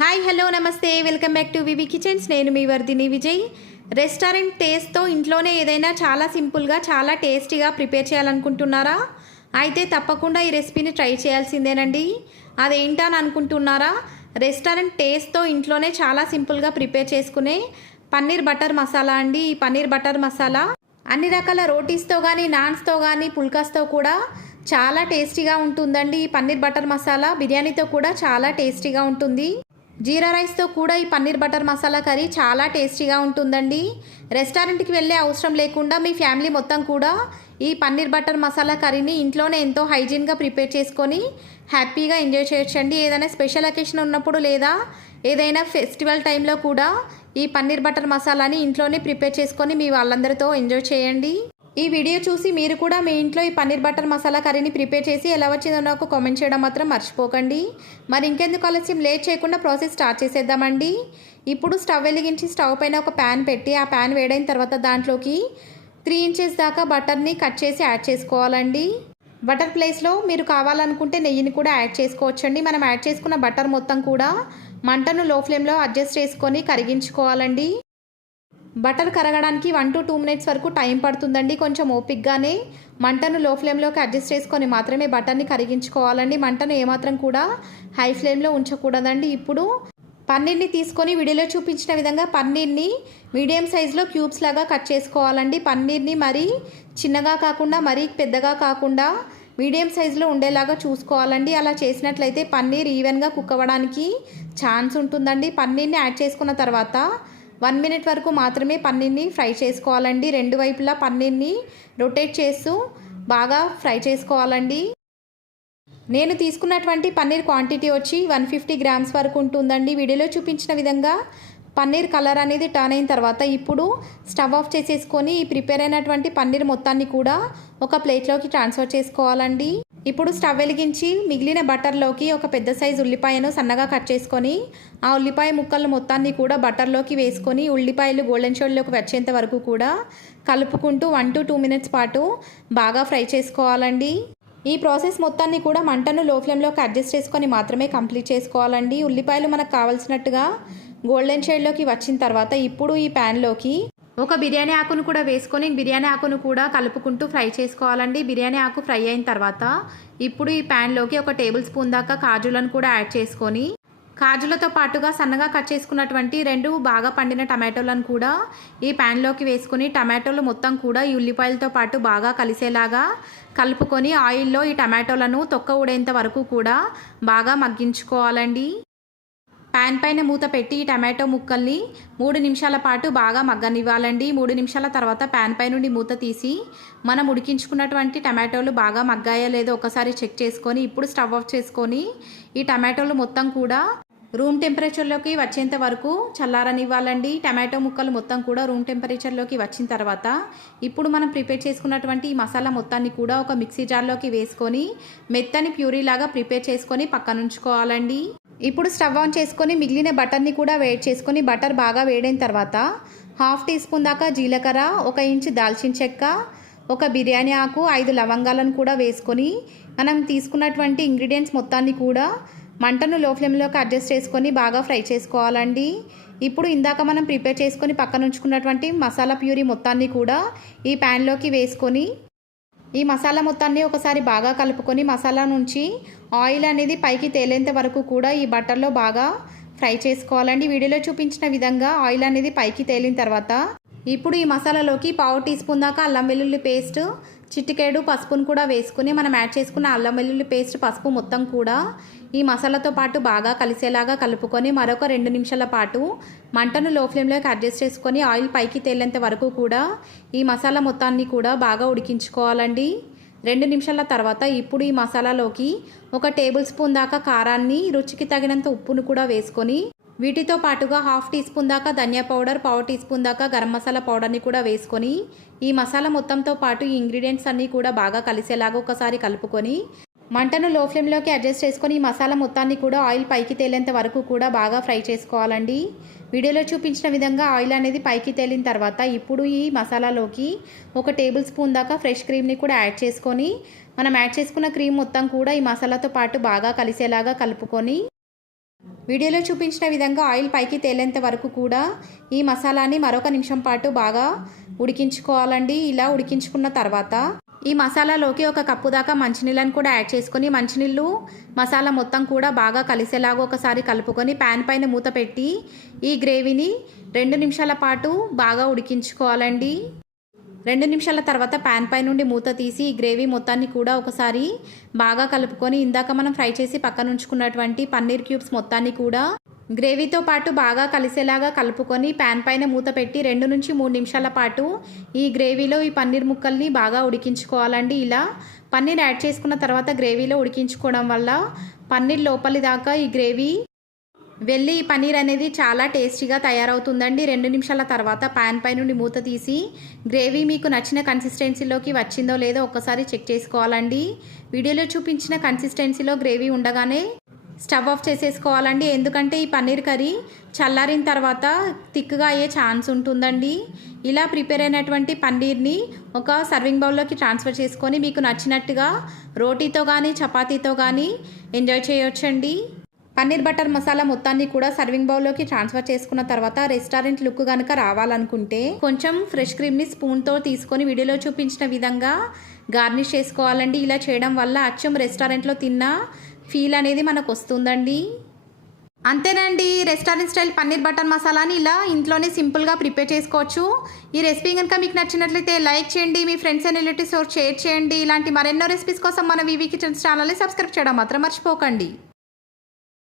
Hi hello namaste welcome back to VV kitchens. నేను మీ Vardhini Vijay. Restaurant టేస్ట్తో ఇంట్లోనే ఏదైనా చాలా సింపుల్గా చాలా టేస్టీగా ప్రిపేర్ చేయాలనుకుంటున్నారా? అయితే తప్పకుండా ఈ రెసిపీని ట్రై చేయాల్సిందేనండి. అదేంటా అని అనుకుంటున్నారా? రెస్టారెంట్ టేస్ట్తో ఇంట్లోనే చాలా సింపుల్గా ప్రిపేర్ చేసుకునే పన్నీర్ బటర్ మసాలా అండి. ఈ పన్నీర్ బటర్ మసాలా అన్ని రకాల రోటీస్తో కానీ నాన్స్తో కానీ పుల్కాస్తో కూడా చాలా టేస్టీగా ఉంటుందండి. ఈ పన్నీర్ బటర్ మసాలా బిర్యానీతో కూడా చాలా టేస్టీగా ఉంటుంది. జీరా రైస్తో కూడా ఈ పన్నీర్ బటర్ మసాలా కర్రీ చాలా టేస్టీగా ఉంటుందండి. రెస్టారెంట్కి వెళ్ళే అవసరం లేకుండా మీ ఫ్యామిలీ మొత్తం కూడా ఈ పన్నీర్ బటర్ మసాలా కర్రీని ఇంట్లోనే ఎంతో హైజీన్గా ప్రిపేర్ చేసుకొని హ్యాపీగా ఎంజాయ్ చేయొచ్చండి. ఏదైనా స్పెషల్ అకేషన్ ఉన్నప్పుడు లేదా ఏదైనా ఫెస్టివల్ టైంలో కూడా ఈ పన్నీర్ బటర్ మసాలాని ఇంట్లోనే ప్రిపేర్ చేసుకొని మీ వాళ్ళందరితో ఎంజాయ్ చేయండి. ఈ వీడియో చూసి మీరు కూడా మీ ఇంట్లో ఈ పన్నీర్ బటర్ మసాలా కర్రీని ప్రిపేర్ చేసి ఎలా వచ్చిందో నాకు కామెంట్ చేయడం మాత్రం మర్చిపోకండి. మరి ఇంకెందుకు ఆలస్యం, లేట్ చేయకుండా ప్రాసెస్ స్టార్ట్ చేసేద్దామండి. ఇప్పుడు స్టవ్ వెలిగించి స్టవ్ పైన ఒక ప్యాన్ పెట్టి ఆ ప్యాన్ వేడైన తర్వాత దాంట్లోకి 3 ఇంచెస్ దాకా బటర్ని కట్ చేసి యాడ్ చేసుకోవాలండి. బటర్ ప్లేస్లో మీరు కావాలనుకుంటే నెయ్యిని కూడా యాడ్ చేసుకోవచ్చండి. మనం యాడ్ చేసుకున్న బటర్ మొత్తం కూడా మంటను లో ఫ్లేమ్లో అడ్జస్ట్ చేసుకొని కరిగించుకోవాలండి. బటర్ కరగడానికి 1 to 2 మినిట్స్ వరకు టైం పడుతుందండి. కొంచెం ఓపిక్గానే మంటను లో ఫ్లేమ్లోకి అడ్జస్ట్ చేసుకొని మాత్రమే బటర్ని కరిగించుకోవాలండి. మంటను ఏమాత్రం కూడా హై ఫ్లేమ్లో ఉంచకూడదండి. ఇప్పుడు పన్నీర్ని తీసుకొని వీడియోలో చూపించిన విధంగా పన్నీర్ని మీడియం సైజులో క్యూబ్స్ లాగా కట్ చేసుకోవాలండి. పన్నీర్ని మరీ చిన్నగా కాకుండా మరీ పెద్దగా కాకుండా మీడియం సైజులో ఉండేలాగా చూసుకోవాలండి. అలా చేసినట్లయితే పన్నీర్ ఈవెన్గా కుక్ అవ్వడానికి ఛాన్స్ ఉంటుందండి. పన్నీర్ని యాడ్ చేసుకున్న తర్వాత 1 మినిట్ వరకు మాత్రమే పన్నీర్ని ఫ్రై చేసుకోవాలండి. 2 వైపులా పన్నీర్ని రొటేట్ చేస్తూ బాగా ఫ్రై చేసుకోవాలండి. నేను తీసుకున్నటువంటి పన్నీర్ క్వాంటిటీ వచ్చి 150 గ్రామ్స్ వరకు ఉంటుందండి. వీడియోలో చూపించిన విధంగా పన్నీర్ కలర్ అనేది టర్న్ అయిన తర్వాత ఇప్పుడు స్టవ్ ఆఫ్ చేసేసుకొని ఈ ప్రిపేర్ అయినటువంటి పన్నీర్ మొత్తాన్ని కూడా ఒక ప్లేట్లోకి ట్రాన్స్ఫర్ చేసుకోవాలండి. ఇప్పుడు స్టవ్ వెలిగించి మిగిలిన బటర్లోకి ఒక పెద్ద సైజు ఉల్లిపాయను సన్నగా కట్ చేసుకొని ఆ ఉల్లిపాయ ముక్కలు మొత్తాన్ని కూడా బటర్లోకి వేసుకొని ఉల్లిపాయలు గోల్డెన్ షేడ్లోకి వచ్చేంత వరకు కూడా కలుపుకుంటూ 1 to 2 మినిట్స్ పాటు బాగా ఫ్రై చేసుకోవాలండి. ఈ ప్రాసెస్ మొత్తాన్ని కూడా మంటను లో ఫ్లేమ్లోకి అడ్జస్ట్ చేసుకొని మాత్రమే కంప్లీట్ చేసుకోవాలండి. ఉల్లిపాయలు మనకు కావాల్సినట్టుగా గోల్డెన్ షేడ్లోకి వచ్చిన తర్వాత ఇప్పుడు ఈ ప్యాన్లోకి ఒక బిర్యానీ ఆకును కూడా వేసుకొని బిర్యానీ ఆకును కూడా కలుపుకుంటూ ఫ్రై చేసుకోవాలండి. బిర్యానీ ఆకు ఫ్రై అయిన తర్వాత ఇప్పుడు ఈ ప్యాన్లోకి ఒక టేబుల్ స్పూన్ దాకా కాజులను కూడా యాడ్ చేసుకొని కాజులతో పాటుగా సన్నగా కట్ చేసుకున్నటువంటి 2 బాగా పండిన టమాటోలను కూడా ఈ ప్యాన్లోకి వేసుకొని టమాటోలు మొత్తం కూడా ఈ ఉల్లిపాయలతో పాటు బాగా కలిసేలాగా కలుపుకొని ఆయిల్లో ఈ టమాటోలను తొక్క ఊడేంత వరకు కూడా బాగా మగ్గించుకోవాలండి. ప్యాన్ పైన మూత పెట్టి ఈ టమాటో ముక్కల్ని 3 నిమిషాల పాటు బాగా మగ్గనివ్వాలండి. 3 నిమిషాల తర్వాత ప్యాన్ పై నుండి మూత తీసి మనం ఉడికించుకున్నటువంటి టమాటోలు బాగా మగ్గాయో లేదో ఒకసారి చెక్ చేసుకొని ఇప్పుడు స్టవ్ ఆఫ్ చేసుకొని ఈ టమాటోలు మొత్తం కూడా రూమ్ టెంపరేచర్లోకి వచ్చేంత వరకు చల్లారనివ్వాలండి. టమాటో ముక్కలు మొత్తం కూడా రూమ్ టెంపరేచర్లోకి వచ్చిన తర్వాత ఇప్పుడు మనం ప్రిపేర్ చేసుకున్నటువంటి ఈ మసాలా మొత్తాన్ని కూడా ఒక మిక్సీ జార్లోకి వేసుకొని మెత్తని ప్యూరీలాగా ప్రిపేర్ చేసుకొని పక్కనుంచుకోవాలండి. ఇప్పుడు స్టవ్ ఆన్ చేసుకొని మిగిలిన బటర్ని కూడా వేడి చేసుకొని బటర్ బాగా వేడైన తర్వాత 1/2 టీ స్పూన్ దాకా జీలకర్ర, 1 ఇంచు దాల్చిన చెక్క, 1 బిర్యానీ ఆకు, 5 లవంగాలను కూడా వేసుకొని మనం తీసుకున్నటువంటి ఇంగ్రీడియంట్స్ మొత్తాన్ని కూడా మంటను లో ఫ్లేమ్లోకి అడ్జస్ట్ చేసుకొని బాగా ఫ్రై చేసుకోవాలండి. ఇప్పుడు ఇందాక మనం ప్రిపేర్ చేసుకొని పక్కన ఉంచుకున్నటువంటి మసాలా ప్యూరీ మొత్తాన్ని కూడా ఈ ప్యాన్లోకి వేసుకొని ఈ మసాలా మొత్తాన్ని ఒకసారి బాగా కలుపుకొని మసాలా నుంచి ఆయిల్ అనేది పైకి తేలేంత వరకు కూడా ఈ బటర్లో బాగా ఫ్రై చేసుకోవాలండి. వీడియోలో చూపించిన విధంగా ఆయిల్ అనేది పైకి తేలిన తర్వాత ఇప్పుడు ఈ మసాలాలోకి 1/2 టీ స్పూన్ దాకా అల్లం వెల్లుల్లి పేస్ట్, చిటికేడు పసుపును కూడా వేసుకుని మనం యాడ్ చేసుకున్న అల్లం వెల్లుల్లి పేస్ట్ పసుపు మొత్తం కూడా ఈ మసాలాతో పాటు బాగా కలిసేలాగా కలుపుకొని మరొక 2 నిమిషాల పాటు మంటను లో ఫ్లేమ్లోకి అడ్జస్ట్ చేసుకొని ఆయిల్ పైకి తేలేంత వరకు కూడా ఈ మసాలా మొత్తాన్ని కూడా బాగా ఉడికించుకోవాలండి. 2 నిమిషాల తర్వాత ఇప్పుడు ఈ మసాలాలోకి 1 టేబుల్ స్పూన్ దాకా కారాన్ని, రుచికి తగినంత ఉప్పును కూడా వేసుకొని వీటితో పాటుగా 1/2 టీ స్పూన్ దాకా ధనియా పౌడర్, 1/4 టీ స్పూన్ దాకా గరం మసాలా పౌడర్ని కూడా వేసుకొని ఈ మసాలా మొత్తంతో పాటు ఈ ఇంగ్రీడియంట్స్ అన్నీ కూడా బాగా కలిసేలాగా ఒకసారి కలుపుకొని మంటను లో ఫ్లేమ్లోకి అడ్జస్ట్ చేసుకొని ఈ మసాలా మొత్తాన్ని కూడా ఆయిల్ పైకి తేలేంత వరకు కూడా బాగా ఫ్రై చేసుకోవాలండి. వీడియోలో చూపించిన విధంగా ఆయిల్ అనేది పైకి తేలిన తర్వాత ఇప్పుడు ఈ మసాలాలోకి 1 టేబుల్ స్పూన్ దాకా ఫ్రెష్ క్రీమ్ని కూడా యాడ్ చేసుకొని మనం యాడ్ చేసుకున్న క్రీమ్ మొత్తం కూడా ఈ మసాలాతో పాటు బాగా కలిసేలాగా కలుపుకొని వీడియోలో చూపించిన విధంగా ఆయిల్ పైకి తేలేంత వరకు కూడా ఈ మసాలాని మరొక నిమిషం పాటు బాగా ఉడికించుకోవాలండి. ఇలా ఉడికించుకున్న తర్వాత ఈ మసాలాలోకి 1 కప్పు దాకా మంచినీళ్ళని కూడా యాడ్ చేసుకొని మంచినీళ్ళు మసాలా మొత్తం కూడా బాగా కలిసేలాగా ఒకసారి కలుపుకొని ప్యాన్ పైన మూత పెట్టి ఈ గ్రేవీని 2 నిమిషాల పాటు బాగా ఉడికించుకోవాలండి. 2 నిమిషాల తర్వాత ప్యాన్ పై నుండి మూత తీసి ఈ గ్రేవీ మొత్తాన్ని కూడా ఒకసారి బాగా కలుపుకొని ఇందాక మనం ఫ్రై చేసి పక్కన ఉంచుకున్నటువంటి పన్నీర్ క్యూబ్స్ మొత్తాన్ని కూడా గ్రేవీతో పాటు బాగా కలిసేలాగా కలుపుకొని ప్యాన్ పైన మూత పెట్టి 2 నుంచి 3 నిమిషాల పాటు ఈ గ్రేవీలో ఈ పన్నీర్ ముక్కల్ని బాగా ఉడికించుకోవాలండి. ఇలా పన్నీర్ యాడ్ చేసుకున్న తర్వాత గ్రేవీలో ఉడికించుకోవడం వల్ల పన్నీర్ లోపలి దాకా ఈ గ్రేవీ వెళ్ళి ఈ పన్నీర్ అనేది చాలా టేస్టీగా తయారవుతుందండి. 2 నిమిషాల తర్వాత ప్యాన్ పై నుండి మూత తీసి గ్రేవీ మీకు నచ్చిన కన్సిస్టెన్సీలోకి వచ్చిందో లేదో ఒక్కసారి చెక్ చేసుకోవాలండి. వీడియోలో చూపించిన కన్సిస్టెన్సీలో గ్రేవీ ఉండగానే స్టవ్ ఆఫ్ చేసేసుకోవాలండి. ఎందుకంటే ఈ పన్నీర్ కర్రీ చల్లారిన తర్వాత థిక్గా అయ్యే ఛాన్స్ ఉంటుందండి. ఇలా ప్రిపేర్ అయినటువంటి పన్నీర్ని ఒక సర్వింగ్ బౌల్లోకి ట్రాన్స్ఫర్ చేసుకొని మీకు నచ్చినట్టుగా రోటీతో కానీ చపాతీతో కానీ ఎంజాయ్ చేయొచ్చండి. పన్నీర్ బటర్ మసాలా మొత్తాన్ని కూడా సర్వింగ్ బౌల్లోకి ట్రాన్స్ఫర్ చేసుకున్న తర్వాత రెస్టారెంట్ లుక్ కనుక రావాలనుకుంటే కొంచెం ఫ్రెష్ క్రీమ్ని స్పూన్తో తీసుకొని వీడియోలో చూపించిన విధంగా గార్నిష్ చేసుకోవాలండి. ఇలా చేయడం వల్ల అచ్చం రెస్టారెంట్లో తిన్న ఫీల్ అనేది మనకు వస్తుందండి. అంతేనండి, రెస్టారెంట్ స్టైల్ పన్నీర్ బటర్ మసాలాని ఇలా ఇంట్లోనే సింపుల్గా ప్రిపేర్ చేసుకోవచ్చు. ఈ రెసిపీ కనుక మీకు నచ్చినట్లయితే లైక్ చేయండి, మీ ఫ్రెండ్స్ అండ్ రిలేటివ్స్ షేర్ చేయండి. ఇలాంటి మరెన్నో రెసిపీస్ కోసం మన వివి కిచెన్స్ ఛానల్ని సబ్స్క్రైబ్ చేయడం మాత్రం మర్చిపోకండి.